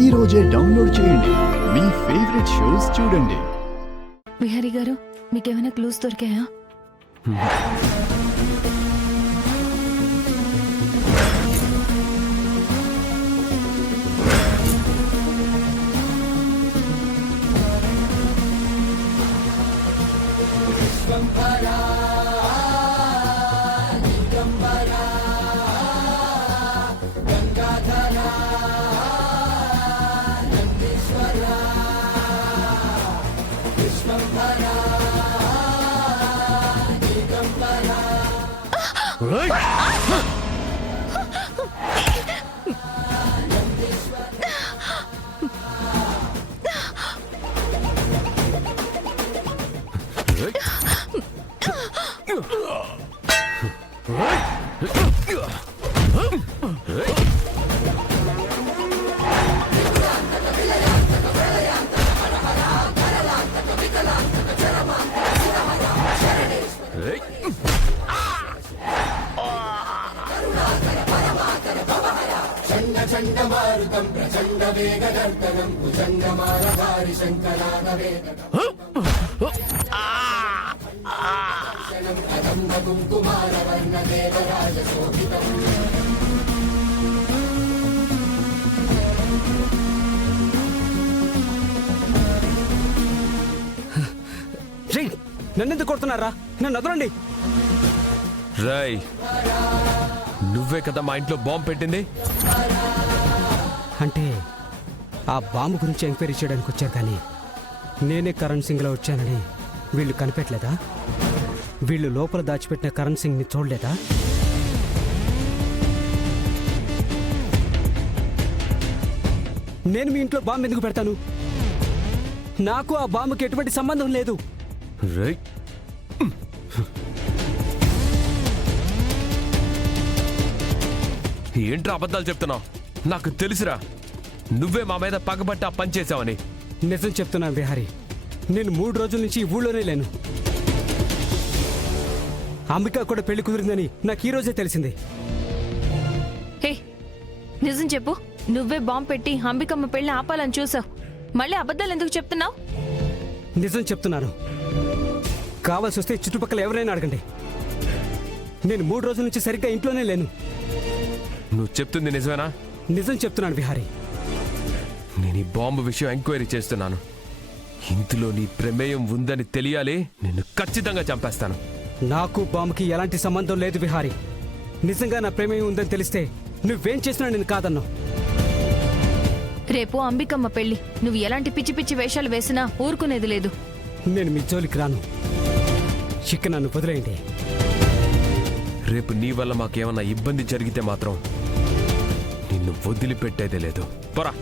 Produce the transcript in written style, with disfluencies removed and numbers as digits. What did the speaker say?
ఈ రోజే డౌన్లోడ్ చేయండి. మీ ఫేవరెట్ షోస్ చూడండి. విహారీ గారు, మీకేమైనా క్లూస్ దొరికాయా? చండమారుతం ప్రచండ వేగదర్తనం భుజంగమారధారి శంకరానవేదనం కదంబ కుంకుమార వర్ణ దేవరాజ శోభితం. నన్నెందుకు కొడుతున్నారా? నన్ను వదలండి. రాయ్, నువ్వే కదా మా ఇంట్లో బాంబు పెట్టింది. అంటే ఆ బాంబు గురించి ఎంక్వైరీ చేయడానికి వచ్చారు, కానీ నేనే కరణ్ సింగ్లో వచ్చానని వీళ్ళు కనిపెట్టలేదా? వీళ్ళు లోపల దాచిపెట్టిన కరణ్ సింగ్ని చూడలేదా? నేను మీ ఇంట్లో బాంబు ఎందుకు పెడతాను? నాకు ఆ బాంబుకి ఎటువంటి సంబంధం లేదు. రాయ్, ఏంట్రా అబద్ధాలు చెప్తున్నావు? నాకు తెలుసురా, నువ్వే మా మీద పగబట్టి ఆ పని చేసావని. నిజం చెప్తున్నాను విహారీ, నేను 3 రోజుల నుంచి ఈ ఊళ్ళోనే లేను. అంబిక కూడా పెళ్లి కుదిరిందని నాకు ఈ రోజే తెలిసింది. హే, నిజం చెప్పు. నువ్వే బాంబు పెట్టి అంబికమ్మ పెళ్లి ఆపాలని చూసావు. మళ్ళీ అబద్ధాలు ఎందుకు చెప్తున్నావు? నిజం చెప్తున్నాను. కావాల్సి వస్తే చుట్టుపక్కల ఎవరైనా అడగండి. నేను 3 రోజుల నుంచి సరిగ్గా ఇంట్లోనే లేను. నువ్వు చెప్తుంది నిజమేనా? నిజం చెప్తున్నాను విహారీ. నేను ఈ బాంబు విషయం ఎంక్వైరీ చేస్తున్నాను. ఇందులో నీ ప్రమేయం ఉందని తెలియాలి. నిన్ను ఖచ్చితంగా చంపేస్తాను. నాకు బాంబుకి ఎలాంటి సంబంధం లేదు విహారీ. నిజంగా నా ప్రమేయం ఉందని తెలిస్తే నువ్వేం చేసినా నేను కాదన్నావు. రేపు అంబికమ్మ పెళ్లి. నువ్వు ఎలాంటి పిచ్చి పిచ్చి వేషాలు వేసినా ఊరుకునేది లేదు. నేను మీ జోలికి రాను. చిక్క నన్ను వదిలేయండి. రేపు నీ వల్ల మాకేమన్నా ఇబ్బంది జరిగితే మాత్రం నిన్ను వదిలిపెట్టేదే లేదు. పోరా.